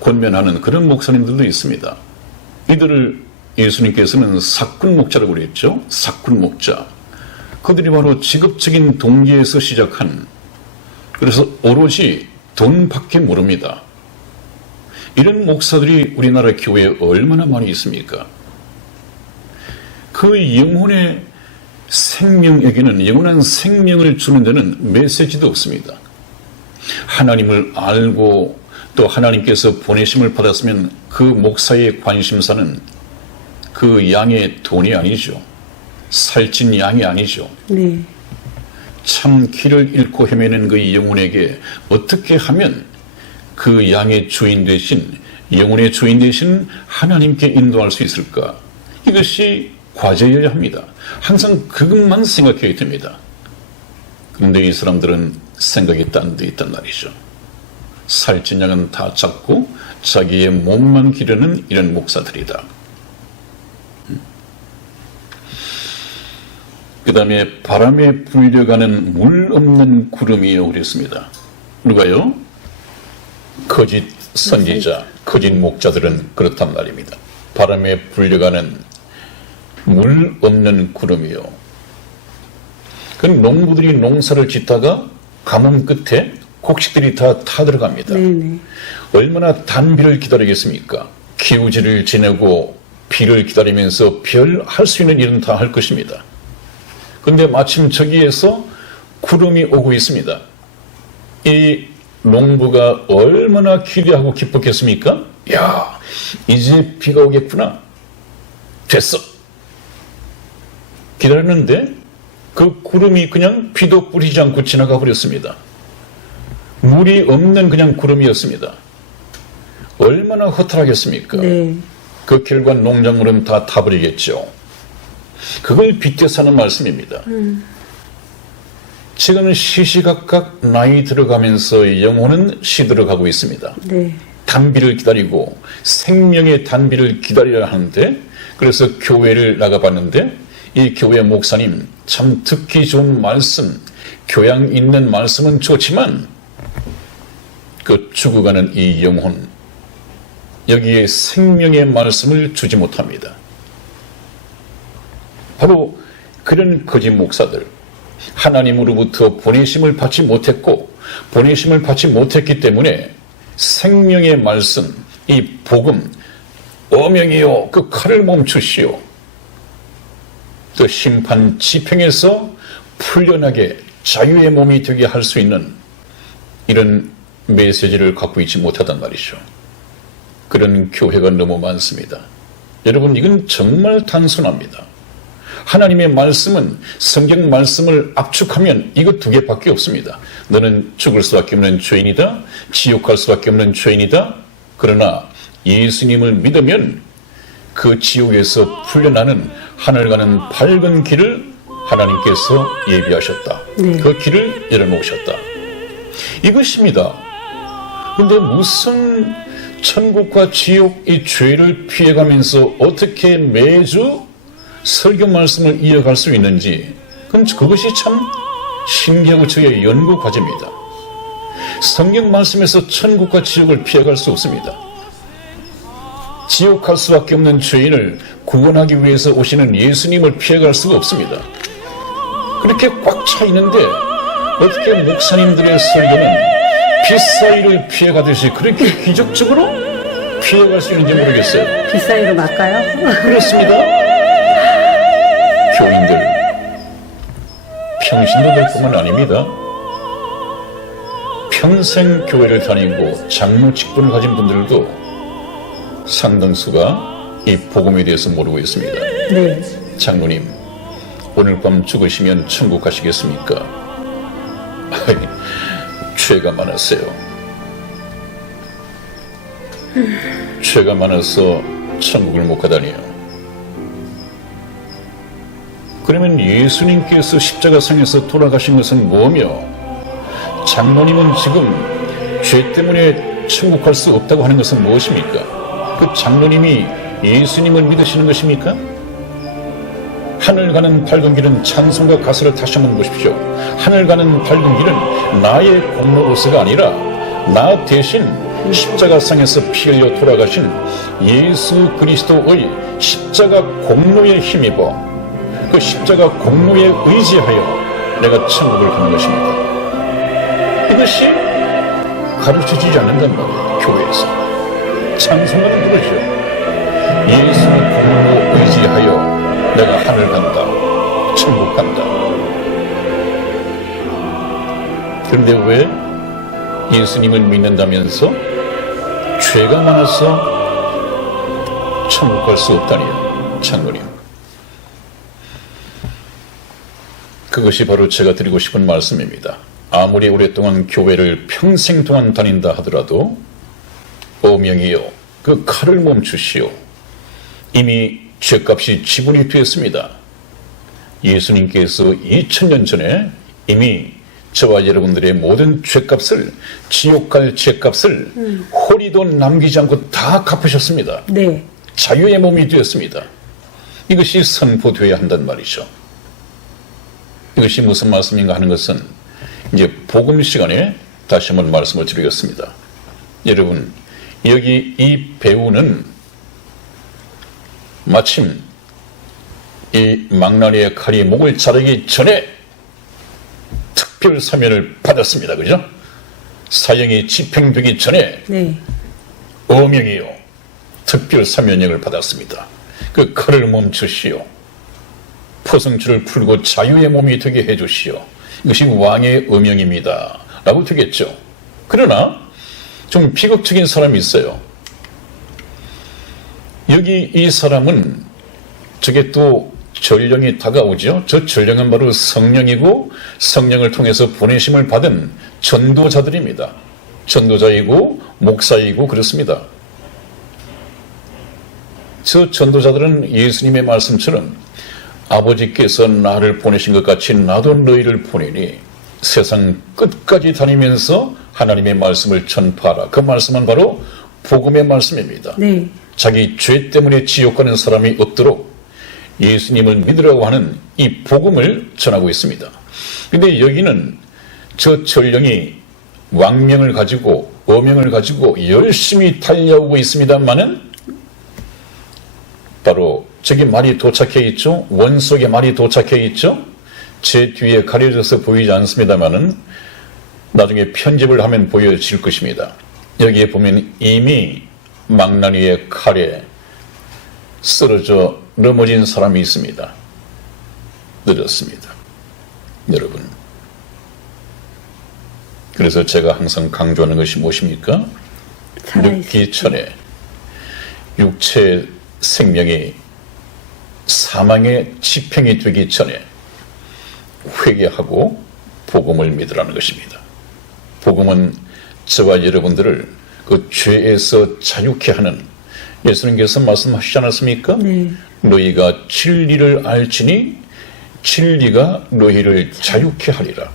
권면하는 그런 목사님들도 있습니다. 이들을 예수님께서는 사꾼 목자라고 그랬죠. 사꾼 목자. 그들이 바로 직업적인 동기에서 시작한, 그래서 오로지 돈밖에 모릅니다. 이런 목사들이 우리나라 교회에 얼마나 많이 있습니까? 그 영혼의 생명에게는, 영원한 생명을 주는 데는 메시지도 없습니다. 하나님을 알고 또 하나님께서 보내심을 받았으면 그 목사의 관심사는 그 양의 돈이 아니죠. 살찐 양이 아니죠. 네. 참 길을 잃고 헤매는 그 영혼에게 어떻게 하면 그 양의 주인 되신, 영혼의 주인 되신 하나님께 인도할 수 있을까? 이것이 과제여야 합니다. 항상 그것만 생각해야 됩니다. 그런데 이 사람들은 생각이 딴 데 있단 말이죠. 살찐 양은 다 잡고 자기의 몸만 기르는 이런 목사들이다. 그 다음에 바람에 불려가는 물 없는 구름이요 그랬습니다. 누가요? 거짓 선지자, 거짓 목자들은 그렇단 말입니다. 바람에 불려가는 물 없는 구름이요. 그 농부들이 농사를 짓다가 가뭄 끝에 곡식들이 다 타들어갑니다. 네네. 얼마나 단비를 기다리겠습니까? 기우지를 지내고 비를 기다리면서 별 할 수 있는 일은 다 할 것입니다. 그런데 마침 저기에서 구름이 오고 있습니다. 이 농부가 얼마나 기대하고 기뻤겠습니까? 야, 이제 비가 오겠구나. 됐어. 기다렸는데 그 구름이 그냥 비도 뿌리지 않고 지나가 버렸습니다. 물이 없는 그냥 구름이었습니다. 얼마나 허탈하겠습니까? 네. 그 결과 농작물은 다 타버리겠죠. 그걸 빗대서 하는 말씀입니다. 지금은 시시각각 나이 들어가면서 영혼은 시들어가고 있습니다. 네. 단비를 기다리고 생명의 단비를 기다려야 하는데, 그래서 교회를 나가봤는데 이 교회 목사님 참 듣기 좋은 말씀, 교양 있는 말씀은 좋지만 그 죽어가는 이 영혼, 여기에 생명의 말씀을 주지 못합니다. 바로 그런 거짓 목사들, 하나님으로부터 보내심을 받지 못했고 보내심을 받지 못했기 때문에 생명의 말씀, 이 복음, 어명이요 그 칼을 멈추시오. 또 심판 지평에서 풀려나게 자유의 몸이 되게 할 수 있는 이런 메시지를 갖고 있지 못하단 말이죠. 그런 교회가 너무 많습니다. 여러분, 이건 정말 단순합니다. 하나님의 말씀은, 성경 말씀을 압축하면 이거 두 개밖에 없습니다. 너는 죽을 수밖에 없는 죄인이다. 지옥 갈 수밖에 없는 죄인이다. 그러나 예수님을 믿으면 그 지옥에서 풀려나는 하늘 가는 밝은 길을 하나님께서 예비하셨다. 네. 그 길을 열어놓으셨다. 이것입니다. 근데 무슨 천국과 지옥 이 죄를 피해가면서 어떻게 매주 설교 말씀을 이어갈 수 있는지, 그것이 참 신기하고 저의 연구 과제입니다. 성경 말씀에서 천국과 지옥을 피해갈 수 없습니다. 지옥 갈 수밖에 없는 죄인을 구원하기 위해서 오시는 예수님을 피해갈 수가 없습니다. 그렇게 꽉 차 있는데 어떻게 목사님들의 설교는 빗사이를 피해가듯이 그렇게 기적적으로 피해갈 수 있는지 모르겠어요. 빗사이로 막까요? 그렇습니다. 교인들, 평신도들 뿐만 아닙니다. 평생 교회를 다니고 장로 직분을 가진 분들도 상당수가 이 복음에 대해서 모르고 있습니다. 네. 장로님, 오늘 밤 죽으시면 천국 가시겠습니까? 죄가 많았어요. 죄가 많아서 천국을 못 가다니요. 그러면 예수님께서 십자가상에서 돌아가신 것은 뭐며, 장로님은 지금 죄 때문에 천국 갈 수 없다고 하는 것은 무엇입니까? 그 장로님이 예수님을 믿으시는 것입니까? 하늘 가는 밝은 길은 찬송과 가사를 다시 한번 보십시오. 하늘 가는 밝은 길은 나의 공로로서가 아니라 나 대신 십자가상에서 피 흘려 돌아가신 예수 그리스도의 십자가 공로에 힘입어 그 십자가 공로에 의지하여 내가 천국을 가는 것입니다. 이것이 가르쳐지지 않는단 말이에요. 교회에서 찬송가는 그러죠. 예수 공로 의지하여 내가 하늘 간다, 천국 간다. 그런데 왜 예수님을 믿는다면서 죄가 많아서 천국 갈 수 없다니요, 장로님. 그것이 바로 제가 드리고 싶은 말씀입니다. 아무리 오랫동안 교회를 평생 동안 다닌다 하더라도 어명이요, 그 칼을 멈추시오. 이미 죄값이 지불이 되었습니다. 예수님께서 2000년 전에 이미 저와 여러분들의 모든 죄값을, 지옥 갈 죄값을 호리도 남기지 않고 다 갚으셨습니다. 네. 자유의 몸이 되었습니다. 이것이 선포되어야 한단 말이죠. 이것이 무슨 말씀인가 하는 것은 이제 복음 시간에 다시 한번 말씀을 드리겠습니다. 여러분, 여기 이 배우는 마침 이 망나니의 칼이 목을 자르기 전에 특별 사면을 받았습니다. 그죠? 사형이 집행되기 전에 네. 어명이요, 특별 사면령을 받았습니다. 그 칼을 멈추시오. 포승줄을 풀고 자유의 몸이 되게 해주시오. 이것이 왕의 어명입니다. 라고 되겠죠. 그러나 좀 비극적인 사람이 있어요. 여기 이 사람은 저게 또 전령이 다가오죠. 저 전령은 바로 성령이고 성령을 통해서 보내심을 받은 전도자들입니다. 전도자이고 목사이고 그렇습니다. 저 전도자들은 예수님의 말씀처럼 아버지께서 나를 보내신 것 같이 나도 너희를 보내니 세상 끝까지 다니면서 하나님의 말씀을 전파하라. 그 말씀은 바로 복음의 말씀입니다. 네. 자기 죄 때문에 지옥 가는 사람이 없도록 예수님을 믿으라고 하는 이 복음을 전하고 있습니다. 그런데 여기는 저 전령이 왕명을 가지고 어명을 가지고 열심히 달려오고 있습니다만은 바로 저기 말이 도착해 있죠. 원속에 말이 도착해 있죠. 제 뒤에 가려져서 보이지 않습니다만은 나중에 편집을 하면 보여질 것입니다. 여기에 보면 이미 망나니의 칼에 쓰러져 넘어진 사람이 있습니다. 늦었습니다. 여러분. 그래서 제가 항상 강조하는 것이 무엇입니까? 늙기 전에 육체의 생명이 사망의 지평이 되기 전에 회개하고 복음을 믿으라는 것입니다. 복음은 저와 여러분들을 그 죄에서 자유케 하는, 예수님께서 말씀하시지 않았습니까? 네. 너희가 진리를 알지니 진리가 너희를 자유케 하리라.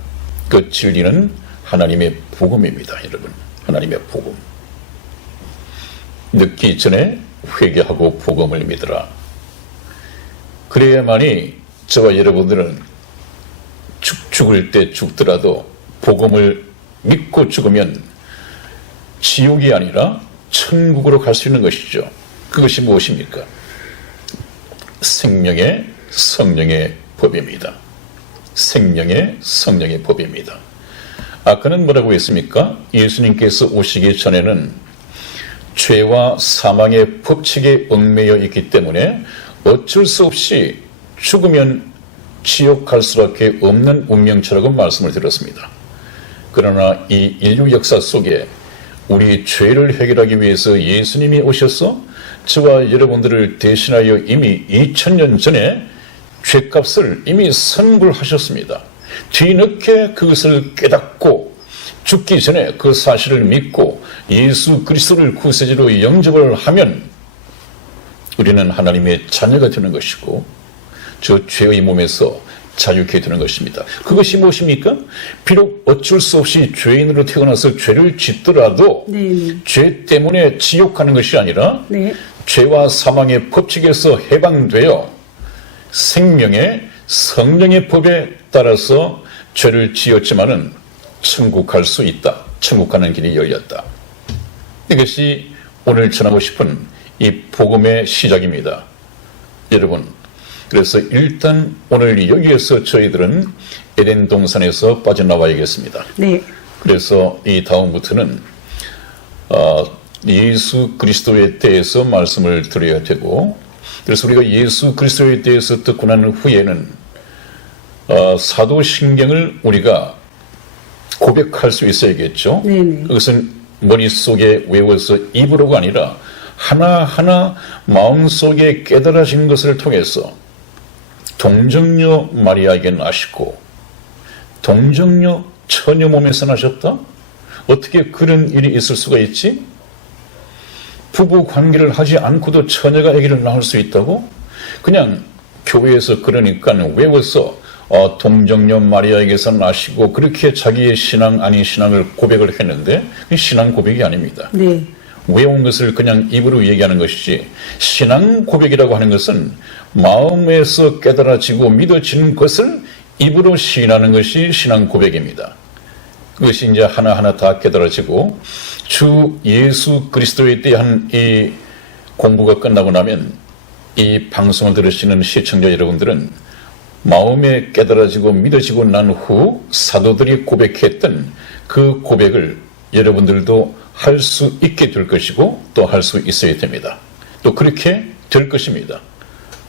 그 진리는 하나님의 복음입니다. 여러분, 하나님의 복음. 늦기 전에 회개하고 복음을 믿으라. 그래야만이 저와 여러분들은 죽을 때 죽더라도 복음을 믿고 죽으면 지옥이 아니라 천국으로 갈 수 있는 것이죠. 그것이 무엇입니까? 생명의 성령의 법입니다. 생명의 성령의 법입니다. 아까는 뭐라고 했습니까? 예수님께서 오시기 전에는 죄와 사망의 법칙에 얽매여 있기 때문에 어쩔 수 없이 죽으면 지옥 갈 수밖에 없는 운명처라고 말씀을 드렸습니다. 그러나 이 인류 역사 속에 우리 죄를 해결하기 위해서 예수님이 오셔서 저와 여러분들을 대신하여 이미 2000년 전에 죄값을 이미 선불하셨습니다. 뒤늦게 그것을 깨닫고 죽기 전에 그 사실을 믿고 예수 그리스도를 구세주로 영접을 하면 우리는 하나님의 자녀가 되는 것이고 저 죄의 몸에서 자유케 되는 것입니다. 그것이 무엇입니까? 비록 어쩔 수 없이 죄인으로 태어나서 죄를 짓더라도 네. 죄 때문에 지옥 가는 것이 아니라 네. 죄와 사망의 법칙에서 해방되어 생명의 성령의 법에 따라서 죄를 지었지만은 천국 갈 수 있다. 천국 가는 길이 열렸다. 이것이 오늘 전하고 싶은 이 복음의 시작입니다. 여러분, 그래서 일단 오늘 여기에서 저희들은 에덴 동산에서 빠져나와야겠습니다. 네. 그래서 이 다음부터는 예수 그리스도에 대해서 말씀을 드려야 되고, 그래서 우리가 예수 그리스도에 대해서 듣고 난 후에는 사도신경을 우리가 고백할 수 있어야겠죠. 네네. 그것은 머릿속에 외워서 입으로가 아니라 하나하나 마음속에 깨달아진 것을 통해서 동정녀 마리아에게 나시고 동정녀 처녀 몸에서 나셨다? 어떻게 그런 일이 있을 수가 있지? 부부 관계를 하지 않고도 처녀가 아기를 낳을 수 있다고? 그냥 교회에서 그러니까 외워서 동정녀 마리아에게서 나시고 그렇게 자기의 신앙 아닌 신앙을 고백을 했는데 신앙 고백이 아닙니다. 네. 외운 것을 그냥 입으로 얘기하는 것이지 신앙 고백이라고 하는 것은 마음에서 깨달아지고 믿어지는 것을 입으로 시인하는 것이 신앙 고백입니다. 그것이 이제 하나하나 다 깨달아지고 주 예수 그리스도에 대한 이 공부가 끝나고 나면 이 방송을 들으시는 시청자 여러분들은 마음에 깨달아지고 믿어지고 난 후 사도들이 고백했던 그 고백을 여러분들도 할 수 있게 될 것이고 또 할 수 있어야 됩니다. 또 그렇게 될 것입니다.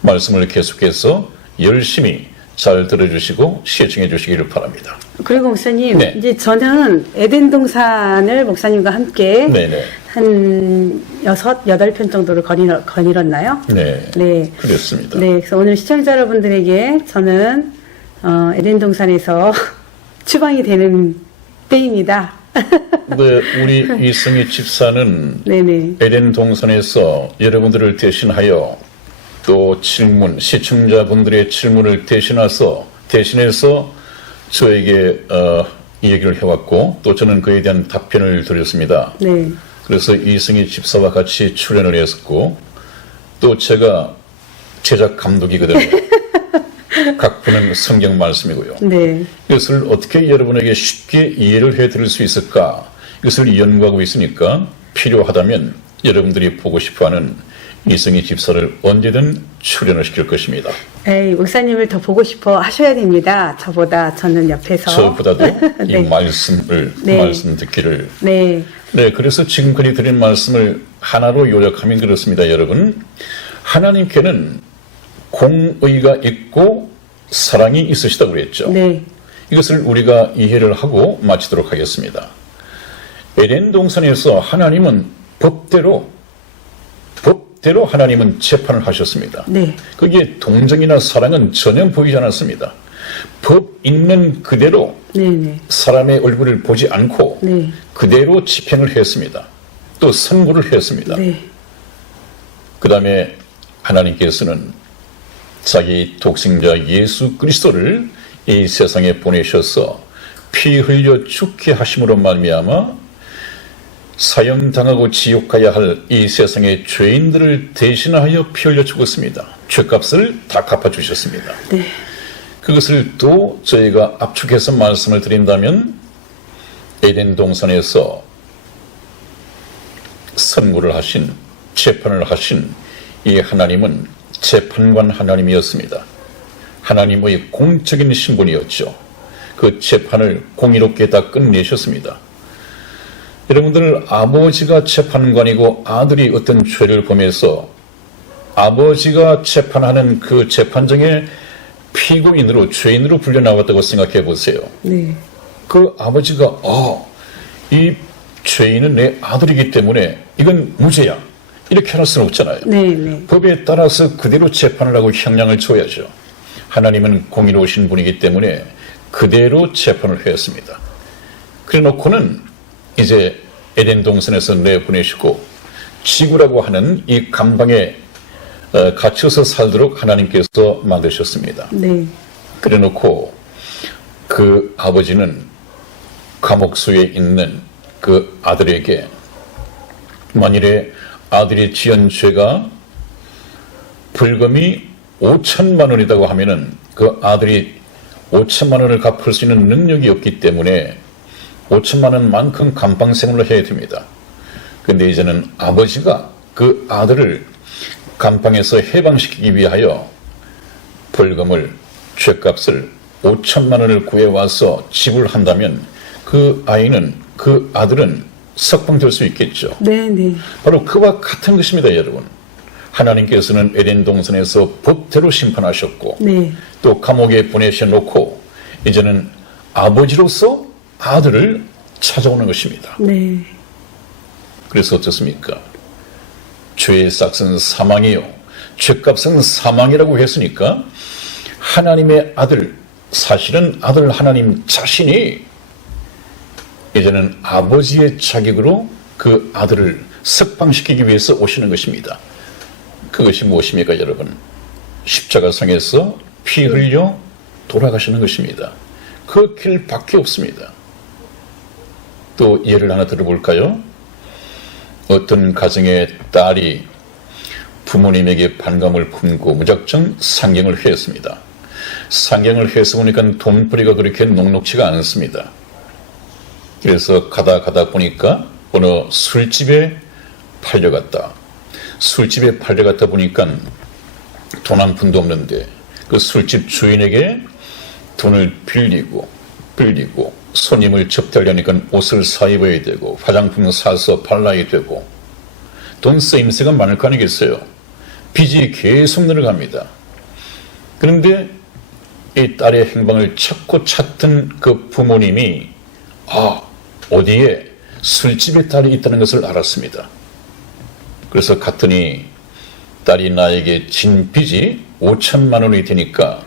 말씀을 계속해서 열심히 잘 들어주시고 시청해 주시기를 바랍니다. 그리고 목사님, 네. 이제 저는 에덴 동산을 목사님과 함께 네네. 한 8편 정도를 거닐었나요? 네. 네. 그렇습니다. 네. 그래서 오늘 시청자 여러분들에게 저는 에덴 동산에서 추방이 되는 때입니다. 네, 우리 이승희 집사는 네네. 에덴 동산에서 여러분들을 대신하여 또 질문, 시청자분들의 질문을 대신해서 저에게 이 얘기를 해왔고 또 저는 그에 대한 답변을 드렸습니다. 네. 그래서 이승희 집사와 같이 출연을 했었고 또 제가 제작 감독이거든요. 각부는 성경 말씀이고요. 네. 이것을 어떻게 여러분에게 쉽게 이해를 해드릴 수 있을까? 이것을 연구하고 있으니까 필요하다면 여러분들이 보고 싶어하는 이승희 집사를 언제든 출연을 시킬 것입니다. 에이, 목사님을 더 보고 싶어 하셔야 됩니다. 저보다 저는 옆에서. 저보다도 네. 이 말씀을 네. 말씀 듣기를. 네, 네, 그래서 지금까지 드린 말씀을 하나로 요약하면 그렇습니다, 여러분. 하나님께는 공의가 있고 사랑이 있으시다고 그랬죠. 네, 이것을 우리가 이해를 하고 마치도록 하겠습니다. 에덴 동산에서 하나님은 법대로 하나님은 재판을 하셨습니다. 네, 거기에 동정이나 사랑은 전혀 보이지 않았습니다. 법 있는 그대로 네, 네, 사람의 얼굴을 보지 않고 네. 그대로 집행을 했습니다. 또 선고를 했습니다. 네, 그 다음에 하나님께서는 자기 독생자 예수 그리스도를 이 세상에 보내셔서 피 흘려 죽게 하심으로 말미암아 사형당하고 지옥 가야 할 이 세상의 죄인들을 대신하여 피 흘려 죽었습니다. 죄값을 다 갚아주셨습니다. 네, 그것을 또 저희가 압축해서 말씀을 드린다면 에덴 동산에서 선고를 하신, 재판을 하신 이 하나님은 재판관 하나님이었습니다. 하나님의 공적인 신분이었죠. 그 재판을 공의롭게 다 끝내셨습니다. 여러분들, 아버지가 재판관이고 아들이 어떤 죄를 범해서 아버지가 재판하는 그 재판정에 피고인으로, 죄인으로 불려 나왔다고 생각해 보세요. 네, 그 아버지가 이 죄인은 내 아들이기 때문에 이건 무죄야, 이렇게 할 수는 없잖아요. 네, 네, 법에 따라서 그대로 재판을 하고 형량을 줘야죠. 하나님은 공의로우신 분이기 때문에 그대로 재판을 했습니다. 그래 놓고는 이제 에덴 동산에서 내보내시고 지구라고 하는 이 감방에 갇혀서 살도록 하나님께서 만드셨습니다. 네, 그래 놓고 그 아버지는 감옥소에 있는 그 아들에게 만일에 아들이 지은 죄가 벌금이 5천만 원이라고 하면은 그 아들이 5천만 원을 갚을 수 있는 능력이 없기 때문에 5천만 원만큼 감방생활을 해야 됩니다. 그런데 이제는 아버지가 그 아들을 감방에서 해방시키기 위하여 벌금을, 죄값을 5천만 원을 구해와서 지불한다면 그 아들은 석방될 수 있겠죠. 네, 네, 바로 그와 같은 것입니다, 여러분. 하나님께서는 에덴 동산에서 법대로 심판하셨고 네, 또 감옥에 보내셔놓고 이제는 아버지로서 아들을 찾아오는 것입니다. 네, 그래서 어떻습니까? 죄의 싹은 사망이요, 죄값은 사망이라고 했으니까 하나님의 아들, 사실은 아들 하나님 자신이 이제는 아버지의 자격으로 그 아들을 석방시키기 위해서 오시는 것입니다. 그것이 무엇입니까, 여러분? 십자가상에서 피 흘려 돌아가시는 것입니다. 그 길밖에 없습니다. 또 예를 하나 들어볼까요? 어떤 가정의 딸이 부모님에게 반감을 품고 무작정 상경을 했습니다. 상경을 해서 보니까 돈벌이가 그렇게 녹록치가 않습니다. 그래서 가다 보니까 어느 술집에 팔려갔다. 술집에 팔려갔다 보니까 돈 한 푼도 없는데 그 술집 주인에게 돈을 빌리고 손님을 접대하려니까 옷을 사 입어야 되고 화장품을 사서 발라야 되고 돈 쓰임새가 많을 거 아니겠어요. 빚이 계속 늘어갑니다. 그런데 이 딸의 행방을 찾고 찾던 그 부모님이 어디에 술집에 딸이 있다는 것을 알았습니다. 그래서 갔더니 딸이 나에게 진 빚이 5천만 원이 되니까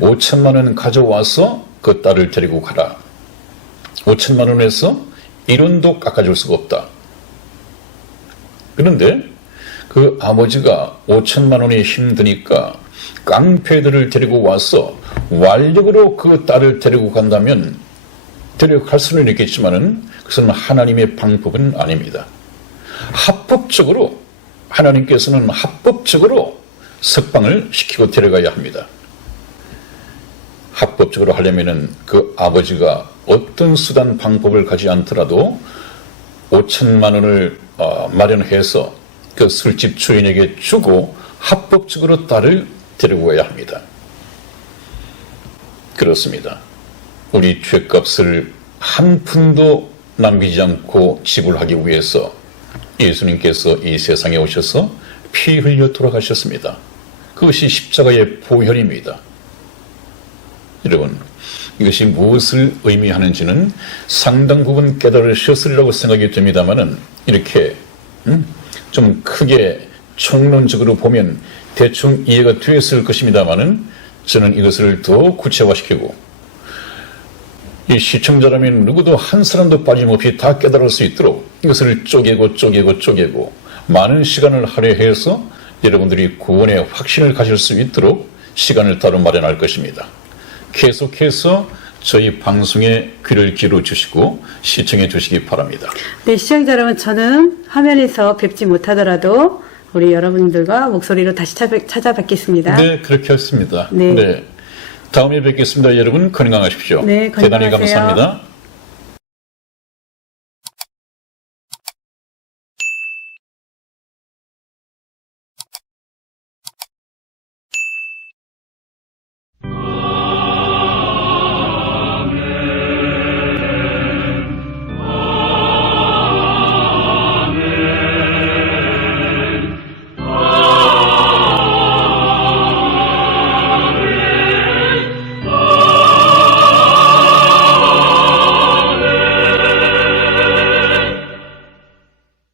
5천만 원 가져와서 그 딸을 데리고 가라. 5천만 원에서 1원도 깎아줄 수가 없다. 그런데 그 아버지가 5천만 원이 힘드니까 깡패들을 데리고 와서 완력으로 그 딸을 데리고 간다면 데려갈 수는 있겠지만은 그것은 하나님의 방법은 아닙니다. 합법적으로 하나님께서는 합법적으로 석방을 시키고 데려가야 합니다. 합법적으로 하려면은 그 아버지가 어떤 수단 방법을 가지 않더라도 5천만 원을 마련해서 그 술집 주인에게 주고 합법적으로 딸을 데리고 가야 합니다. 그렇습니다. 우리 죗값을 한 푼도 남기지 않고 지불하기 위해서 예수님께서 이 세상에 오셔서 피 흘려 돌아가셨습니다. 그것이 십자가의 보혈입니다. 여러분, 이것이 무엇을 의미하는지는 상당 부분 깨달으셨으리라고 생각이 됩니다만은 이렇게 좀 크게 총론적으로 보면 대충 이해가 되었을 것입니다만은 저는 이것을 더 구체화시키고 이 시청자라면 누구도 한 사람도 빠짐없이 다 깨달을 수 있도록 이것을 쪼개고 많은 시간을 할애해서 여러분들이 구원의 확신을 가질 수 있도록 시간을 따로 마련할 것입니다. 계속해서 저희 방송에 귀를 기울여 주시고 시청해 주시기 바랍니다. 네, 시청자 여러분, 저는 화면에서 뵙지 못하더라도 우리 여러분들과 목소리로 다시 찾아뵙겠습니다. 네, 그렇게 했습니다. 네. 네. 다음에 뵙겠습니다. 여러분 건강하십시오. 네, 건강하세요. 대단히 감사합니다.